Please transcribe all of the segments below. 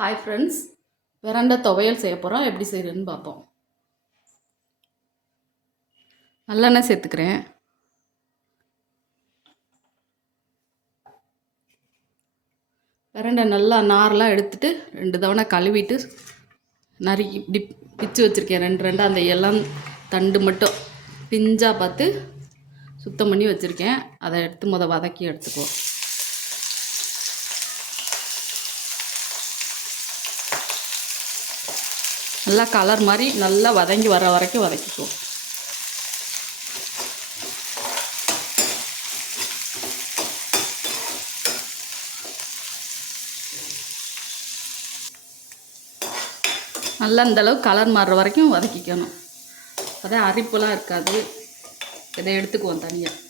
Hi friends, பிரண்டை துவையல் செய்ய போகிறோம். எப்படி செய்கிறதுன்னு பார்ப்போம். நல்லெண்ணெய் சேர்த்துக்கிறேன். பிரண்டை நல்லா நாரெலாம் எடுத்துட்டு 2 தவணை கழுவிட்டு நறுக்கி இப்படி பிச்சு வச்சுருக்கேன். ரெண்டு அந்த எல்லாம் தண்டு மட்டும் பிஞ்சாக பார்த்து சுத்தம் பண்ணி வச்சுருக்கேன். அதை எடுத்து வதக்கி எடுத்துக்குவோம். நல்லா கலர் மாதிரி நல்லா வதங்கி வர வரைக்கும் வதக்கிக்குவோம். நல்லா இந்தளவு கலர் மாறுற வரைக்கும் வதக்கிக்கணும். அதே அரிப்புலாம் இருக்காது. இதை எடுத்துக்குவோம் தனியாக.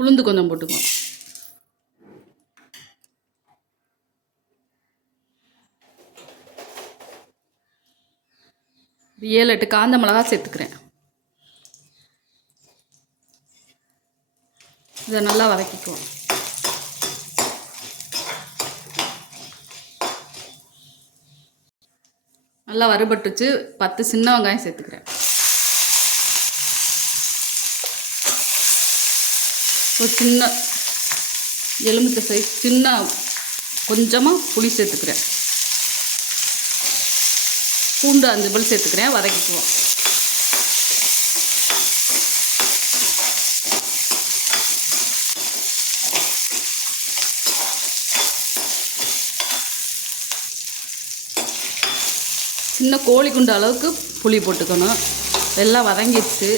உளுந்து கொஞ்சம் போட்டுக்குவோம். ஒரு 7-8 காஞ்ச மிளகா சேர்த்துக்கிறேன். இதை நல்லா வதக்கிக்குவோம். நல்லா வறுபட்டுச்சு. 10 சின்ன வெங்காயம் சேர்த்துக்கிறேன். ஒரு சின்ன எலுமிச்சை சைஸ் சின்ன கொஞ்சமாக புளி சேர்த்துக்கிறேன். பூண்டு 5 பல் சேர்த்துக்கிறேன். வதக்கிக்குவோம். சின்ன கோழி குண்டு அளவுக்கு புளி போட்டுக்கணும். எல்லாம் வதங்கிடுச்சு.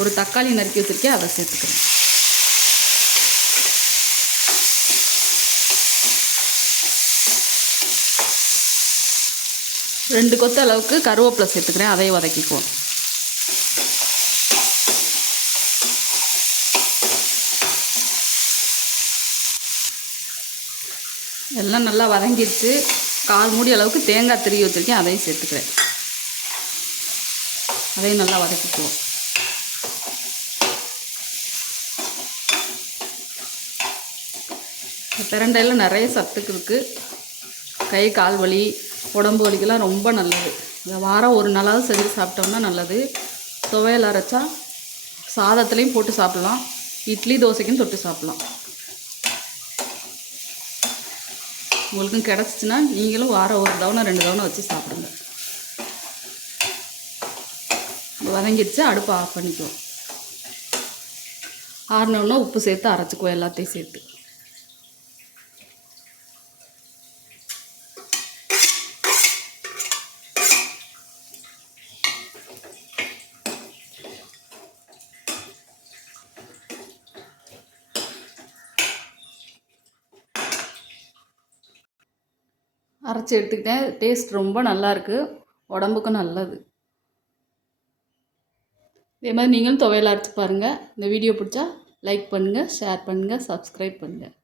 ஒரு தக்காளி நறுக்கி வச்சுருக்கேன், அதை சேர்த்துக்கிறேன். ரெண்டு கொத்து அளவுக்கு கருவேப்பிலை சேர்த்துக்கிறேன். அதையும் வதக்கிக்குவோம். எல்லாம் நல்லா வதங்கிடுச்சு. 1/4 மூடி அளவுக்கு தேங்காய் திருவி வச்சுருக்கேன், அதையும் சேர்த்துக்கிறேன். அதையும் நல்லா வதக்கிக்குவோம். பிரண்டையில் நிறைய சத்துக்கு இருக்குது. கை கால் வலி உடம்பு வலிக்கெல்லாம் ரொம்ப நல்லது. இந்த வாரம் ஒரு நாளாவது செஞ்சு சாப்பிட்டோம்னா நல்லது. துவையல் அரைச்சா சாதத்துலேயும் போட்டு சாப்பிட்லாம். இட்லி தோசைக்கும் தொட்டு சாப்பிட்லாம். உங்களுக்கும் கிடச்சிச்சின்னா நீங்களும் வாரம் ஒரு தவணை 2 தவணை வச்சு சாப்பிடுங்க. வதங்கிடுச்சு. அடுப்பை ஆஃப் பண்ணிக்குவோம். ஆறினோன்னா உப்பு சேர்த்து அரைச்சிக்குவோம். எல்லாத்தையும் சேர்த்து அரைச்சி எடுத்துக்கிட்டேன். டேஸ்ட் ரொம்ப நல்லாயிருக்கு. உடம்புக்கும் நல்லது. இதே மாதிரி நீங்களும் துவையல் அரைச்சி பாருங்கள். இந்த வீடியோ பிடிச்சா லைக் பண்ணுங்கள், ஷேர் பண்ணுங்கள், சப்ஸ்கிரைப் பண்ணுங்கள்.